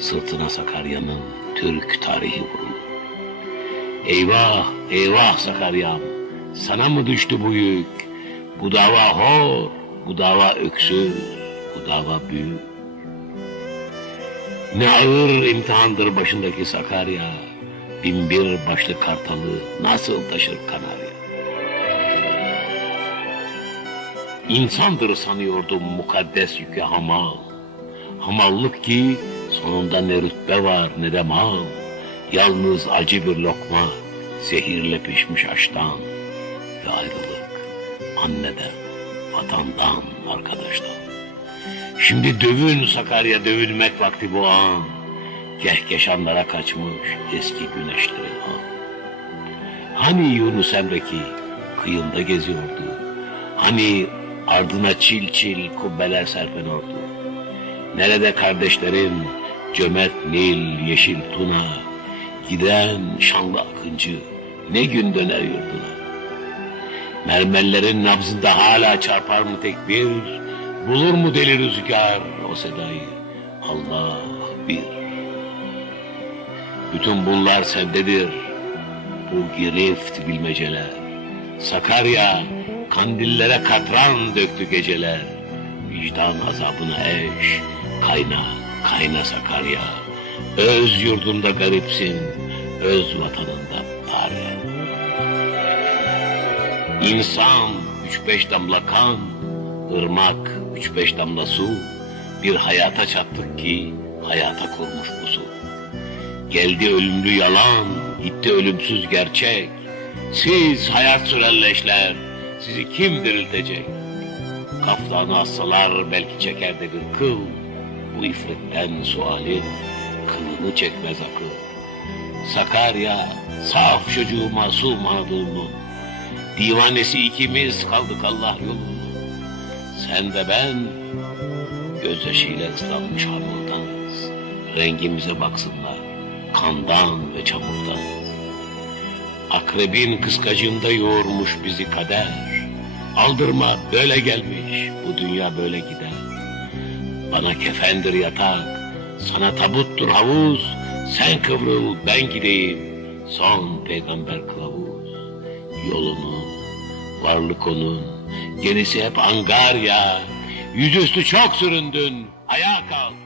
sırtına Sakarya'nın Türk tarihi vurulur. Eyvah, eyvah Sakarya'm, sana mı düştü bu yük? Bu dava hor, bu dava öksüz, bu dava büyük. Ne ağır imtihandır başındaki Sakarya, bin bir başlı kartalı nasıl taşır Kanarya? İnsandır sanıyordum mukaddes yükü hamal. Hamallık ki sonunda ne rütbe var ne de mal. Yalnız acı bir lokma, zehirle pişmiş aştan. Ve ayrılık anneden, vatandan, arkadaştan. Şimdi dövün Sakarya dövülmek vakti bu an. Kehkeşanlara kaçmış eski güneşlerin an. Hani Yunus Emre'ki kıyında geziyordu. Hani ardına çil çil kubbeler serpeniyordu. Nerede kardeşlerim cömert Nil, yeşil Tuna, giden şanlı akıncı ne gün döner yurduna. Mermerlerin nabzında hala çarpar mı tekbir, bulur mu deli rüzgar o sedayı? Allah bir. Bütün bunlar sendedir, bu girift bilmeceler. Sakarya, kandillere katran döktü geceler. Vicdan azabına eş, kayna, kayna Sakarya. Öz yurdunda garipsin, öz vatanında pare. İnsan üç beş damla kan, ırmak üç beş damla su, bir hayata çattık ki hayata kurmuş bu su. Geldi ölümlü yalan, gitti ölümsüz gerçek. Siz hayat sürelleşler, sizi kim diriltecek? Kaftanı assalar belki çeker de bir kıl. Bu ifritten sualin kılını çekmez akıl. Sakarya, saf çocuğu masum Anadolu'nun. Divanesi ikimiz kaldık Allah yolunda. Sen ve ben gözyaşıyla ıslanmış hamurdanız. Rengimize baksınlar kandan ve çamurdan. Akrebin kıskacında yoğurmuş bizi kader. Aldırma böyle gelmiş, bu dünya böyle gider. Bana kefendir yatak, sana tabuttur havuz. Sen kıvrıl, ben gideyim. Son peygamber kılavuz. Yolunun, varlık onun, gerisi hep angarya. Yüzüstü çok süründün, ayağa kalk.